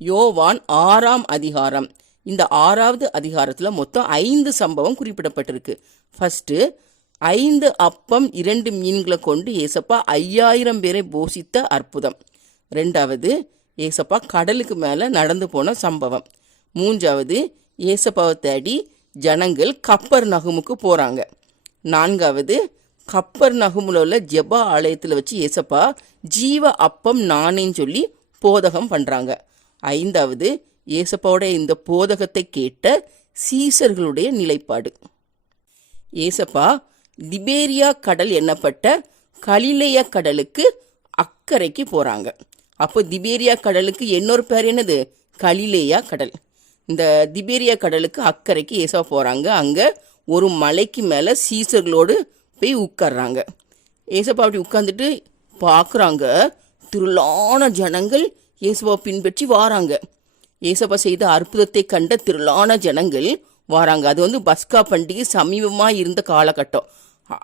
யோவான் ஆறாம் அதிகாரம். இந்த ஆறாவது அதிகாரத்தில் மொத்தம் ஐந்து சம்பவம் குறிப்பிடப்பட்டிருக்கு. ஃபர்ஸ்ட் ஐந்து அப்பம் இரண்டு மீன்களை கொண்டு ஏசப்பா ஐயாயிரம் பேரை போஷித்த அற்புதம். ரெண்டாவது ஏசப்பா கடலுக்கு மேலே நடந்து போன சம்பவம். மூன்றாவது ஏசப்பாவை தேடி ஜனங்கள் கப்பர் நகுமுக்கு போகிறாங்க நான்காவது கப்பர் நகுமுல உள்ள ஜெபா ஆலயத்தில் வச்சு ஏசப்பா ஜீவ அப்பம் நானேன்னு சொல்லி போதகம் பண்ணுறாங்க ஐந்தாவது ஏசப்பாவுடைய இந்த போதகத்தை கேட்ட சீசர்களுடைய நிலைப்பாடு. ஏசப்பா திபேரியா கடல் எண்ணப்பட்ட கலிலேய கடலுக்கு அக்கறைக்கு போகிறாங்க அப்போ திபேரியா கடலுக்கு இன்னொரு பேர் என்னது? கலிலேயா கடல். இந்த திபேரியா கடலுக்கு அக்கறைக்கு ஏசப்பா போகிறாங்க அங்கே ஒரு மலைக்கு மேலே சீசர்களோடு போய் உட்கார்றாங்க. ஏசப்பா அப்படி உட்காந்துட்டு பார்க்குறாங்க. திருளான ஜனங்கள் இயேசுவை பின்பற்றி வாராங்க. ஏசப்பா செய்த அற்புதத்தை கண்ட திரளான ஜனங்கள் வாராங்க. அது வந்து பஸ்கா பண்டிகை சமீபமாக இருந்த காலகட்டம்.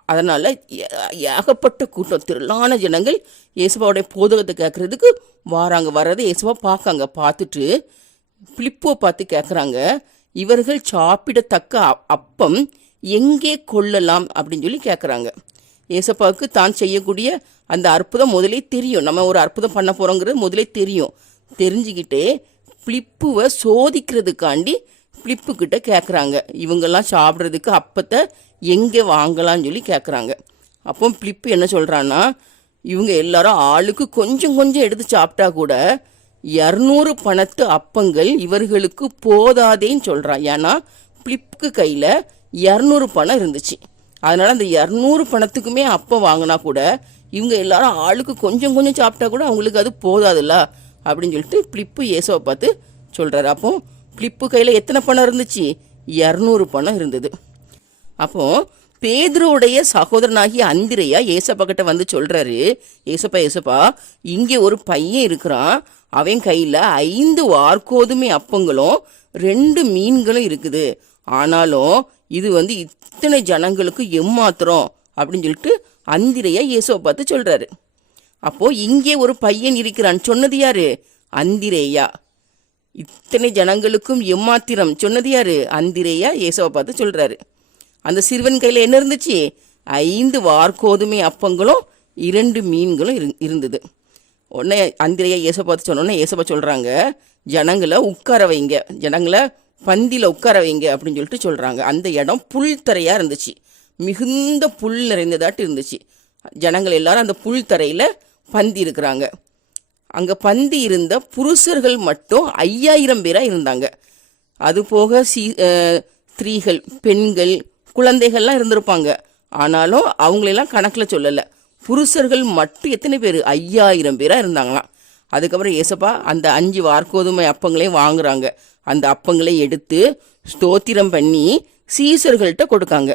அதனால் ஏ- ஏகப்பட்ட கூட்டம் திரளான ஜனங்கள் இயேசுபாவுடைய போதகத்தை கேட்குறதுக்கு வாராங்க. வர்றதை இயேசுவா பார்க்காங்க. பார்த்துட்டு பிளிப்போ பார்த்து கேட்குறாங்க இவர்கள் சாப்பிடத்தக்க அப்பம் எங்கே கொள்ளலாம்? அப்படின்னு சொல்லி கேட்குறாங்க. ஏசப்பாவுக்கு தான் செய்யக்கூடிய அந்த அற்புதம் முதலே தெரியும். நம்ம ஒரு அற்புதம் பண்ண போகிறோங்கிறது முதலே தெரியும். தெரிஞ்சுக்கிட்டே பிளிப்புவை சோதிக்கிறதுக்காண்டி பிளிப்புக்கிட்ட கேட்குறாங்க இவங்கெல்லாம் சாப்பிட்றதுக்கு அப்பத்தை எங்கே வாங்கலாம்னு சொல்லி கேட்குறாங்க அப்போ பிளிப்பு என்ன சொல்கிறான்னா இவங்க எல்லாரும் ஆளுக்கு கொஞ்சம் கொஞ்சம் எடுத்து சாப்பிட்டா கூட இரநூறு பணத்து அப்பங்கள் இவர்களுக்கு போதாதேன்னு சொல்கிறான் ஏன்னா பிளிப்புக்கு கையில் இரநூறு பணம் இருந்துச்சு. அதனால அந்த இரநூறு பணத்துக்குமே அப்போ வாங்கினா கூட இவங்க எல்லாரும் ஆளுக்கு கொஞ்சம் கொஞ்சம் சாப்பிட்டா கூட அவங்களுக்கு அது போதாதுல்ல அப்படின்னு சொல்லிட்டு பிளிப்பு இயேசுவை பார்த்து சொல்கிறாரு அப்போ பிளிப்பு கையில் எத்தனை பணம் இருந்துச்சு? இரநூறு பணம் இருந்தது. அப்போ பேதுருடைய சகோதரனாகிய அந்திரையா ஏசப்பா கிட்ட வந்து சொல்றாரு. ஏசப்பா ஏசப்பா இங்கே ஒரு பையன் இருக்கிறான். அவன் கையில ஐந்து வார்கோதுமை அப்பங்களும் ரெண்டு மீன்களும் இருக்குது. ஆனாலும் இது வந்து இத்தனை ஜனங்களுக்கு எம்மாத்திரம் அப்படின்னு சொல்லிட்டு அந்திரையா இயேசுவை பார்த்து சொல்றாரு. அப்போ இங்கே ஒரு பையன் இருக்கிறான். சொன்னது யாரு? அந்திரேயா. இத்தனை ஜனங்களுக்கும் எம்மாத்திரம். சொன்னது யாரு? அந்திரேயா இயேசுவை பார்த்து சொல்றாரு. அந்த சிறுவன் கையில் என்ன இருந்துச்சு? ஐந்து வார்கோதுமை அப்பங்களும் இரண்டு மீன்களும் இரு- இருந்தது. உடனே அந்திரையா இயேசை பார்த்து சொன்னோன்னே இயேசப்பா சொல்கிறாங்க ஜனங்களை உட்கார வைங்க. ஜனங்களை பந்தியில் உட்கார வைங்க அப்படின்னு சொல்லிட்டு சொல்கிறாங்க அந்த இடம் புல் தரையாக இருந்துச்சு. மிகுந்த புல் நிறைந்ததாட்டு இருந்துச்சு. ஜனங்கள் எல்லாரும் அந்த புல் தரையில் பந்தி இருக்கிறாங்க. அங்கே பந்தி இருந்த புருஷர்கள் மட்டும் ஐயாயிரம் பேராக இருந்தாங்க. அதுபோக சீ ஸ்திரீகள் பெண்கள் குழந்தைகள்லாம் இருந்திருப்பாங்க. ஆனாலும் அவங்களெல்லாம் கணக்கில் சொல்லலை. புருஷர்கள் மட்டும் எத்தனை பேர்? ஐயாயிரம் பேராக இருந்தாங்களாம். அதுக்கப்புறம் ஏசப்பா அந்த அஞ்சு வார்கோதுமை அப்பங்களையும் வாங்குறாங்க. அந்த அப்பங்களை எடுத்து ஸ்தோத்திரம் பண்ணி சீசர்கள்ட்ட கொடுக்காங்க.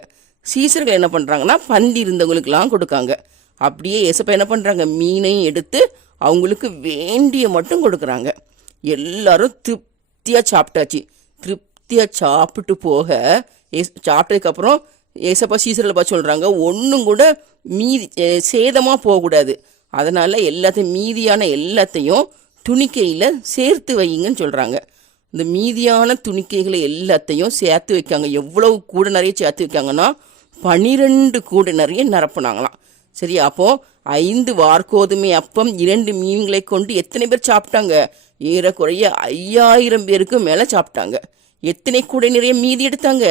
சீசர்கள் என்ன பண்ணுறாங்கன்னா பந்தி இருந்தவங்களுக்கெல்லாம் கொடுக்காங்க. அப்படியே இயேசப்பா என்ன பண்ணுறாங்க மீனையும் எடுத்து அவங்களுக்கு வேண்டிய மட்டும் கொடுக்குறாங்க. எல்லாரும் திருப்தியாக சாப்பிட்டாச்சு. திருப்தியாக சாப்பிட்டு போக ஏஸ் சாப்பிட்டதுக்கப்புறம் ஏசப்பா சீசரில் பார்த்து சொல்கிறாங்க ஒன்றும் கூட மீதி சேதமாக போகக்கூடாது. அதனால் எல்லாத்தையும் மீதியான எல்லாத்தையும் துணிக்கையில் சேர்த்து வைங்கன்னு சொல்கிறாங்க இந்த மீதியான துணிக்கைகளை எல்லாத்தையும் சேர்த்து வைக்காங்க. எவ்வளவு கூட நிறைய சேர்த்து வைக்காங்கன்னா பனிரெண்டு கூட நிறைய நிரப்புனாங்களாம். சரி அப்போ ஐந்து வார்கோதுமை அப்பம் இரண்டு மீன்களை கொண்டு எத்தனை பேர் சாப்பிட்டாங்க? ஏறக்குறைய ஐயாயிரம் பேருக்கு மேலே சாப்பிட்டாங்க. எத்தனை கூடை நிறைய மீதி எடுத்தாங்க?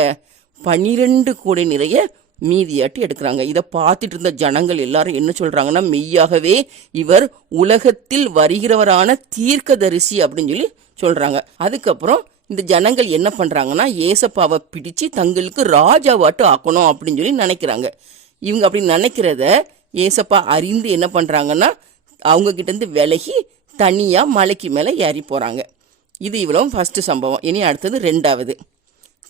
பனிரெண்டு கூடை நிறைய மீதியாட்டி எடுக்கிறாங்க. இதை பார்த்துட்டு இருந்த ஜனங்கள் எல்லாரும் என்ன சொல்றாங்கன்னா மெய்யாகவே இவர் உலகத்தில் வருகிறவரான தீர்க்கதரிசி அப்படின்னு சொல்லி சொல்கிறாங்க அதுக்கப்புறம் இந்த ஜனங்கள் என்ன பண்ணுறாங்கன்னா ஏசப்பாவை பிடிச்சு தங்களுக்கு ராஜாவாட்டு ஆக்கணும் அப்படின்னு சொல்லி நினைக்கிறாங்க. இவங்க அப்படி நினைக்கிறத ஏசப்பா அறிந்து என்ன பண்ணுறாங்கன்னா அவங்கக்கிட்டேருந்து விலகி தனியாக மலைக்கு மேலே ஏறி போகிறாங்க இது இவ்வளவு ஃபஸ்ட்டு சம்பவம். இனி அடுத்தது ரெண்டாவது.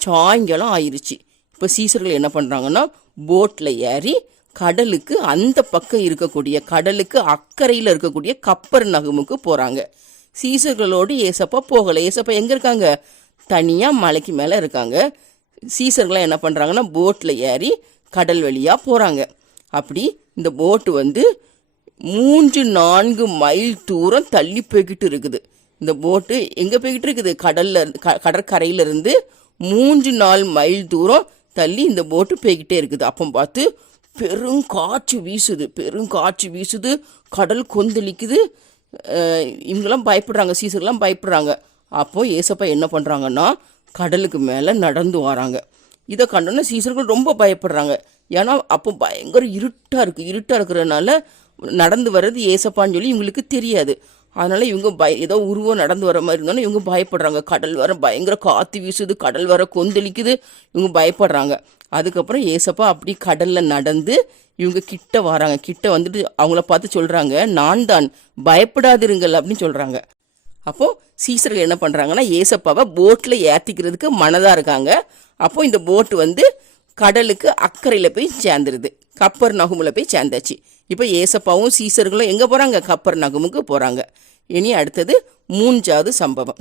சாயங்காலம் ஆயிடுச்சு இப்போ சீசர்கள் என்ன பண்ணுறாங்கன்னா போட்டில் ஏறி கடலுக்கு அந்த பக்கம் இருக்கக்கூடிய கடலுக்கு அக்கறையில் இருக்கக்கூடிய கப்பர் நகமுக்கு போகிறாங்க சீசர்களோடு ஏசப்பா போகலை. ஏசப்பா எங்கே இருக்காங்க? தனியாக மலைக்கு மேலே இருக்காங்க. சீசர்கள்லாம் என்ன பண்ணுறாங்கன்னா போட்டில் ஏறி கடல் வழியாக போகிறாங்க அப்படி இந்த போட்டு வந்து மூன்று நான்கு மைல் தூரம் தள்ளி போய்கிட்டு இருக்குது. இந்த போட்டு எங்கே போய்கிட்டு இருக்குது? கடலில் இருந்து- க மூன்று நாலு மைல் தூரம் தள்ளி இந்த போட்டு போய்கிட்டே இருக்குது. அப்போ பார்த்து பெருங்காற்று வீசுது. பெருங்காற்று வீசுது. கடல் கொந்தளிக்குது. இவங்கெல்லாம் பயப்படுறாங்க சீசர்லாம் பயப்படுறாங்க. அப்போது ஏசப்பா என்ன பண்ணுறாங்கன்னா கடலுக்கு மேலே நடந்து வராங்க. இதை கண்டோன்னே சீசர்கள் ரொம்ப பயப்படுறாங்க. ஏன்னா அப்போ பயங்கர இருட்டாக இருக்குது இருட்டாக இருக்கிறதுனால நடந்து வர்றது ஏசப்பான்னு சொல்லி இவங்களுக்கு தெரியாது. அதனால் இவங்க பய ஏதோ உருவம் நடந்து வர மாதிரி இருந்தாலும் இவங்க பயப்படுறாங்க. கடல் வர பயங்கர காற்று வீசுது கடல் வர கொந்தளிக்குது. இவங்க பயப்படுறாங்க. அதுக்கப்புறம் ஏசப்பா அப்படி கடலில் நடந்து இவங்க கிட்ட வராங்க. கிட்ட வந்துட்டு அவங்கள பார்த்து சொல்கிறாங்க நான் தான் பயப்படாதிருங்கள் அப்படின்னு சொல்கிறாங்க அப்போ சீசர்கள் என்ன பண்றாங்கன்னா ஏசப்பாவை போட்ல ஏத்திக்கிறதுக்கு மனதா இருக்காங்க. அப்போ இந்த போட் வந்து கடலுக்கு அக்கறையில போய் சேர்ந்துருது. கப்பர் நகுமில் போய் சேர்ந்தாச்சு. இப்போ ஏசப்பாவும் சீசர்களும் எங்கே போகிறாங்க கப்பர் நகுமுக்கு போகிறாங்க இனி அடுத்தது மூன்றாவது சம்பவம்.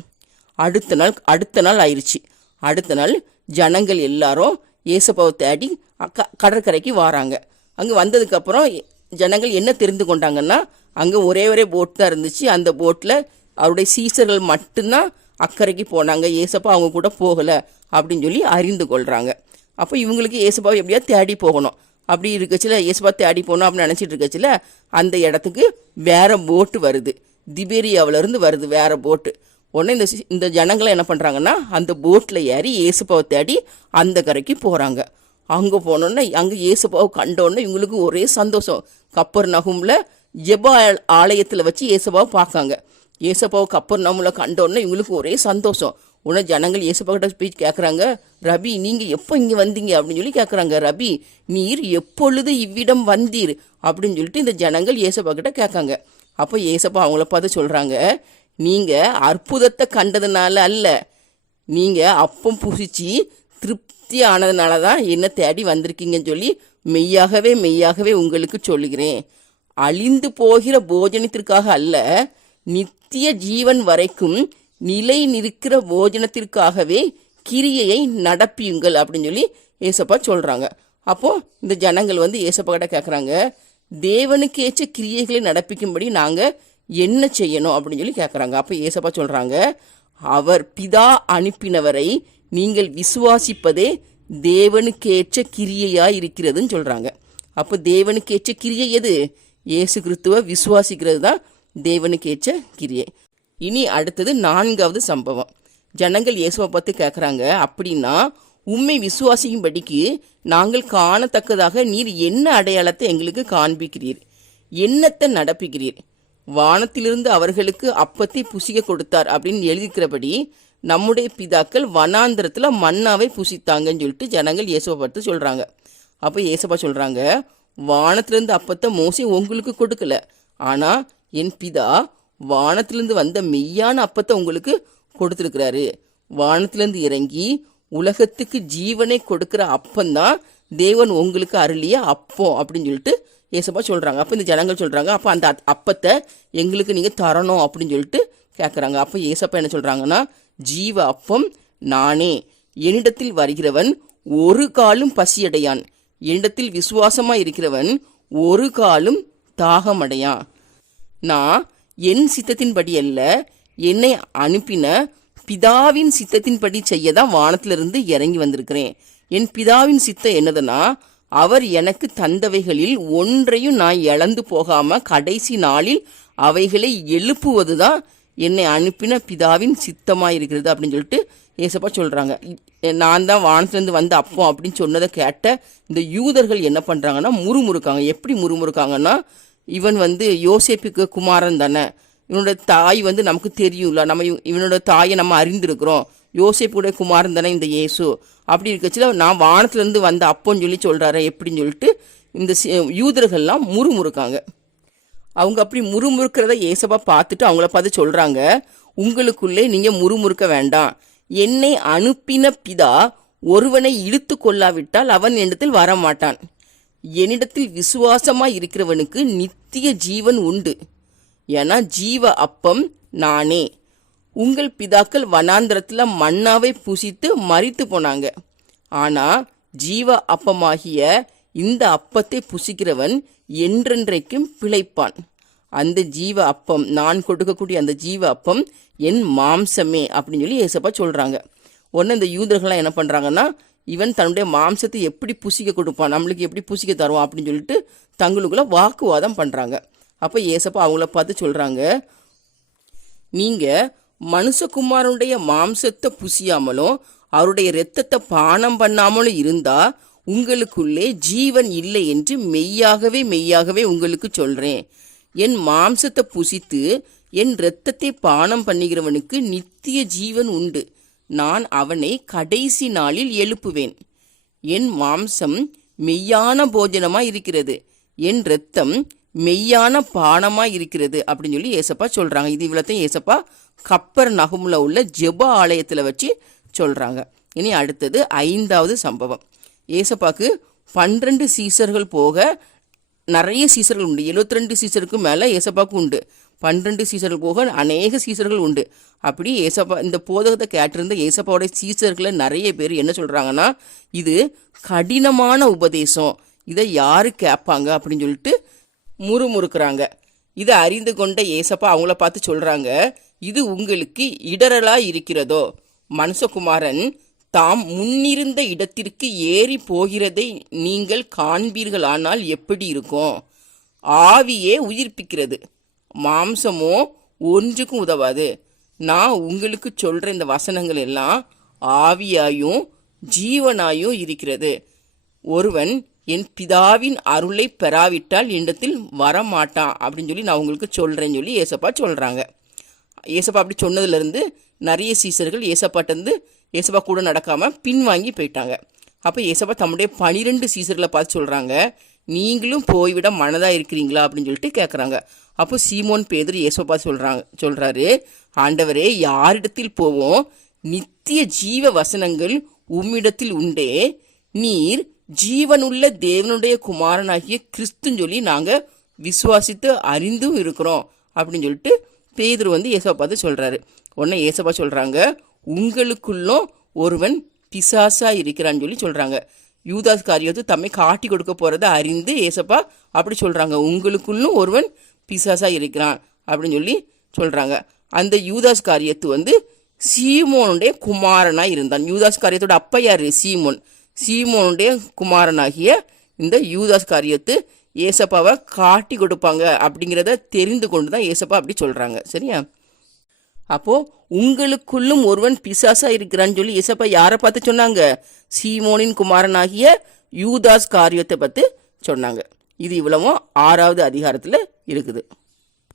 அடுத்த நாள் அடுத்த நாள் ஆயிடுச்சு அடுத்த நாள் ஜனங்கள் எல்லாரும் ஏசப்பாவை தேடி அக்கா கடற்கரைக்கு வராங்க. அங்கே வந்ததுக்கப்புறம் ஜனங்கள் என்ன தெரிந்து கொண்டாங்கன்னா அங்கே ஒரே ஒரே போட் தான் இருந்துச்சு. அந்த போட்டில் அவருடைய சீசர்கள் மட்டும்தான் அக்கறைக்கு போனாங்க. ஏசப்பா அவங்க கூட போகலை அப்படின்னு சொல்லி அறிந்து கொள்கிறாங்க அப்போ இவங்களுக்கு ஏசப்பாவை எப்படியா தேடி போகணும்? அப்படி இருக்கச்சில ஏசப்பா தேடி போகணும் அப்படின்னு நினச்சிட்டு இருக்கச்சில அந்த இடத்துக்கு வேறு போட்டு வருது. திபேரியாவிலேருந்து வருது வேறு போட்டு உடனே இந்த இந்த ஜனங்களை என்ன பண்ணுறாங்கன்னா அந்த போட்டில் ஏறி இயேசுப்பாவை தேடி அந்த கரைக்கு போகிறாங்க அங்கே போனோன்னே அங்கே இயேசுப்பாவை கண்டோன்னே இவங்களுக்கு ஒரே சந்தோஷம். கப்பர் நகுமில் ஜெப ஆலயத்தில் வச்சு இயேசுப்பாவை பார்க்காங்க. இயேசுப்பாவை கப்பர் நகுமில் கண்டோன்னே இவங்களுக்கு ஒரே சந்தோஷம். உடனே ஜனங்கள் இயேசுப்பாக்கிட்ட கிட்ட கேட்குறாங்க ரபி நீங்கள் எப்போ இங்கே வந்தீங்க? அப்படின்னு சொல்லி கேட்குறாங்க ரபி நீர் எப்பொழுது இவ்விடம் வந்தீர்? அப்படின்னு சொல்லிட்டு இந்த ஜனங்கள் இயேசுப்பாக்கிட்ட கேட்காங்க அப்போ ஏசப்பா அவங்கள பார்த்து சொல்கிறாங்க நீங்கள் அற்புதத்தை கண்டதுனால அல்ல. நீங்கள் அப்பம் புசிச்சு திருப்தி ஆனதுனால தான் என்ன தேடி வந்திருக்கீங்கன்னு சொல்லி மெய்யாகவே மெய்யாகவே உங்களுக்கு சொல்லுகிறேன். அழிந்து போகிற போஜனத்திற்காக அல்ல நித்திய ஜீவன் வரைக்கும் நிலை நிற்கிற போஜனத்திற்காகவே கிரியையை நடப்பியுங்கள் அப்படின்னு சொல்லி ஏசப்பா சொல்கிறாங்க அப்போது இந்த ஜனங்கள் வந்து ஏசப்பா கிட்ட கேட்குறாங்க தேவனுக்கு ஏற்ற கிரியைகளை நடப்பிக்கும்படி நாங்கள் என்ன செய்யணும் அப்படின்னு சொல்லி கேட்குறாங்க அப்போ ஏசப்பா சொல்கிறாங்க அவர் பிதா அனுப்பினவரை நீங்கள் விசுவாசிப்பதே தேவனுக்கேற்ற கிரியையாக இருக்கிறதுன்னு சொல்கிறாங்க அப்போ தேவனுக்கேற்ற கிரியை எது? இயேசு கிறிஸ்துவ விசுவாசிக்கிறது தான் தேவனுக்கேற்ற கிரியை. இனி அடுத்தது நான்காவது சம்பவம். ஜனங்கள் இயேசுவை பார்த்து கேட்குறாங்க அப்படின்னா உண்மை விசுவாசிக்கும்படிக்கு நாங்கள் காணத்தக்கதாக நீர் என்ன அடையாளத்தை எங்களுக்கு காண்பிக்கிறீர்? என்னத்தை நடப்புகிறீர் வானத்திலிருந்து அவர்களுக்கு அப்பத்தை புசிக்க கொடுத்தார் அப்படின்னு எழுதிக்கிறபடி நம்முடைய பிதாக்கள் வனாந்திரத்தில் மன்னாவை புசித்தாங்கன்னு சொல்லிட்டு ஜனங்கள் இயேசுவை பார்த்து சொல்கிறாங்க அப்போ இயேசப்பா சொல்கிறாங்க வானத்திலிருந்து அப்பத்தை மோசே உங்களுக்கு கொடுக்கல. ஆனால் என் பிதா வானத்திலிருந்து வந்த மெய்யான அப்பத்தை உங்களுக்கு கொடுத்துருக்கிறாரு. வானத்திலிருந்து இறங்கி உலகத்துக்கு ஜீவனை கொடுக்கிற அப்பந்தான் தேவன் உங்களுக்கு அருளிய அப்போ அப்படின்னு சொல்லிட்டு ஏசப்பா சொல்கிறாங்க அப்போ இந்த ஜனங்கள் சொல்கிறாங்க அப்போ அந்த அப்பத்தை எங்களுக்கு நீங்கள் தரணும் அப்படின்னு சொல்லிட்டு கேட்குறாங்க அப்போ ஏசப்பா என்ன சொல்கிறாங்கன்னா ஜீவ அப்பம் நானே. என்னிடத்தில் வருகிறவன் ஒரு காலும் பசியடையான். என்னிடத்தில் விசுவாசமாக இருக்கிறவன் ஒரு காலும் தாகமடையான். நான் என் சித்தத்தின்படி அல்ல என்னை அனுப்பின பிதாவின் சித்தத்தின்படி செய்ய தான் வானத்திலிருந்து இறங்கி வந்திருக்கிறேன். என் பிதாவின் சித்தம் என்னதுன்னா அவர் எனக்கு தந்தவைகளில் ஒன்றையும் நான் இழந்து போகாம கடைசி நாளில் அவைகளை எழுப்புவதுதான் என்னை அனுப்பின பிதாவின் சித்தமாக இருக்கிறது அப்படின்னு சொல்லிட்டு ஏசப்பா சொல்றாங்க. நான் தான் வானத்துலேருந்து வந்த அப்போ அப்படின்னு சொன்னதை கேட்ட இந்த யூதர்கள் என்ன பண்றாங்கன்னா முறுமுறுக்காங்க. எப்படி முறுமுறுக்காங்கன்னா இவன் வந்து யோசேப்புக்கு குமாரன் தானே. இவனோட தாய் வந்து நமக்கு தெரியும்ல. நம்ம இவனோட தாயை நம்ம அறிந்திருக்கிறோம். யோசிப்புடைய குமாரன் தானே இந்த இயேசு. அப்படி இருக்கச்சில நான் வானத்துலேருந்து வந்த அப்போன்னு சொல்லி சொல்கிறாரு எப்படின்னு சொல்லிட்டு இந்த யூதர்கள்லாம் முறுமுறுக்காங்க. அவங்க அப்படி முறுமுறுக்கிறத ஏசப்பா பார்த்துட்டு அவங்கள பார்த்து சொல்கிறாங்க உங்களுக்குள்ளே நீங்கள் முறுமுறுக்க வேண்டாம். என்னை அனுப்பின பிதா ஒருவனை இழுத்து கொள்ளாவிட்டால் அவன் என்னிடத்தில் வரமாட்டான். என்னிடத்தில் விசுவாசமாக இருக்கிறவனுக்கு நித்திய ஜீவன் உண்டு. ஏன்னா ஜீவ அப்பம் நானே. உங்கள் பிதாக்கள் வனாந்திரத்துல மன்னாவை புசித்து மறித்து போனாங்க. ஆனா ஜீவ அப்பமாகிய இந்த அப்பத்தை புசிக்கிறவன் என்றென்றைக்கும் பிழைப்பான். அந்த ஜீவ அப்பம் நான் கொடுக்கக்கூடிய அந்த ஜீவ அப்பம் என் மாம்சமே அப்படின்னு சொல்லி ஏசப்பா சொல்றாங்க. உடனே இந்த யூதர்கள்லாம் என்ன பண்ணுறாங்கன்னா இவன் தன்னுடைய மாம்சத்தை எப்படி புசிக்க கொடுப்பான் நம்மளுக்கு எப்படி புசிக்க தருவான் அப்படின்னு சொல்லிட்டு தங்களுக்குள்ள வாக்குவாதம் பண்ணுறாங்க அப்போ ஏசப்பா அவங்கள பார்த்து சொல்கிறாங்க நீங்கள் மனுஷகுமாரனுடைய மாம்சத்தை புசியாமலும் அவருடைய இரத்தத்தை பானம் பண்ணாமலும் இருந்தா உங்களுக்குள்ளே ஜீவன் இல்லை என்று மெய்யாகவே மெய்யாகவே உங்களுக்கு சொல்றேன். என் மாம்சத்தை புசித்து என் இரத்தத்தை பானம் பண்ணுகிறவனுக்கு நித்திய ஜீவன் உண்டு. நான் அவனை கடைசி நாளில் எழுப்புவேன். என் மாம்சம் மெய்யான போஜனமாக இருக்கிறது. என் ரத்தம் மெய்யான பானமாக இருக்கிறது அப்படின்னு சொல்லி ஏசப்பா சொல்கிறாங்க இது இவ்வளோத்தையும் ஏசப்பா கப்பர் நகமுல உள்ள ஜெப ஆலயத்தில் வச்சு சொல்கிறாங்க இனி அடுத்தது ஐந்தாவது சம்பவம். ஏசப்பாக்கு பன்னிரண்டு சீசர்கள் போக நிறைய சீசர்கள் உண்டு. 72 ரெண்டு சீசருக்கு மேலே ஏசப்பாக்கு உண்டு. பன்னிரெண்டு சீசர்கள் போக அநேக சீசர்கள் உண்டு. அப்படி ஏசப்பா இந்த போதகத்தை கேட்டிருந்த ஏசப்பாவுடைய சீசர்களை நிறைய பேர் என்ன சொல்கிறாங்கன்னா இது கடினமான உபதேசம். இதை யார் கேட்பாங்க அப்படின்னு சொல்லிட்டு முறுமுறுக்கிறாங்க. இதை அறிந்து கொண்ட ஏசப்பா அவங்கள பார்த்து சொல்கிறாங்க இது உங்களுக்கு இடரலா இருக்கிறதோ மனுஷகுமாரன் தாம் முன்னிருந்த இடத்திற்கு ஏறி போகிறதை நீங்கள் காண்பீர்களானால் எப்படி இருக்கும்? ஆவியே உயிர்ப்பிக்கிறது. மாம்சமோ ஒன்றுக்கும் உதவாது. நான் உங்களுக்கு சொல்கிற இந்த வசனங்கள் எல்லாம் ஆவியாயும் ஜீவனாயும் இருக்கிறது. ஒருவன் என் பிதாவின் அருளை பெறாவிட்டால் என்னிடத்தில் வரமாட்டான் அப்படின்னு சொல்லி நான் உங்களுக்கு சொல்கிறேன்னு சொல்லி ஏசப்பா சொல்கிறாங்க ஏசப்பா அப்படி சொன்னதுலேருந்து நிறைய சீசர்கள் ஏசப்பாட்டேருந்து ஏசப்பா கூட நடக்காமல் பின்வாங்கி போயிட்டாங்க. அப்போ ஏசப்பா தம்முடைய பனிரெண்டு சீசர்களை பார்த்து சொல்கிறாங்க நீங்களும் போய்விட மனதாக இருக்கிறீங்களா? அப்படின்னு சொல்லிட்டு கேட்குறாங்க அப்போ சீமோன் பேதர் ஏசப்பா சொல்கிறாங்க சொல்கிறாரு ஆண்டவரே யாரிடத்தில் போவோம்? நித்திய ஜீவ வசனங்கள் உம்மிடத்தில் உண்டே. நீர் ஜீவனுள்ள தேவனுடைய குமாரனாகிய கிறிஸ்துன்னு சொல்லி நாங்கள் விசுவாசித்து அறிந்தும் இருக்கிறோம். அப்படின்னு சொல்லிட்டு பேதுரு வந்து ஏசப்பா பார்த்து சொல்கிறாரு உடனே ஏசப்பா சொல்கிறாங்க உங்களுக்குள்ளும் ஒருவன் பிசாசாக இருக்கிறான்னு சொல்லி சொல்கிறாங்க யூதாஸ் காரியத்து தம்மை காட்டி கொடுக்க போகிறத அறிந்து ஏசப்பா அப்படி சொல்கிறாங்க உங்களுக்குள்ளும் ஒருவன் பிசாசாக இருக்கிறான் அப்படின்னு சொல்லி சொல்கிறாங்க அந்த யூதாஸ் காரியத்து வந்து சீமோனுடைய குமாரனாக இருந்தான். யூதாஸ் காரியத்தோட அப்பா யாரு? சீமோன். சீமோனுடைய குமாரனாகிய இந்த யூதாஸ் காரியத்து ஏசப்பாவை காட்டி கொடுப்பாங்க அப்படிங்கிறத தெரிந்து கொண்டு தான் ஏசப்பா அப்படி சொல்கிறாங்க சரியா? அப்போது உங்களுக்குள்ளும் ஒருவன் பிசாசா இருக்கிறான்னு சொல்லி ஏசப்பா யாரை பார்த்து சொன்னாங்க? சீமோனின் குமாரனாகிய யூதாஸ் காரியத்தை பார்த்து சொன்னாங்க. இது இவ்வளவும் ஆறாவது அதிகாரத்தில் இருக்குது.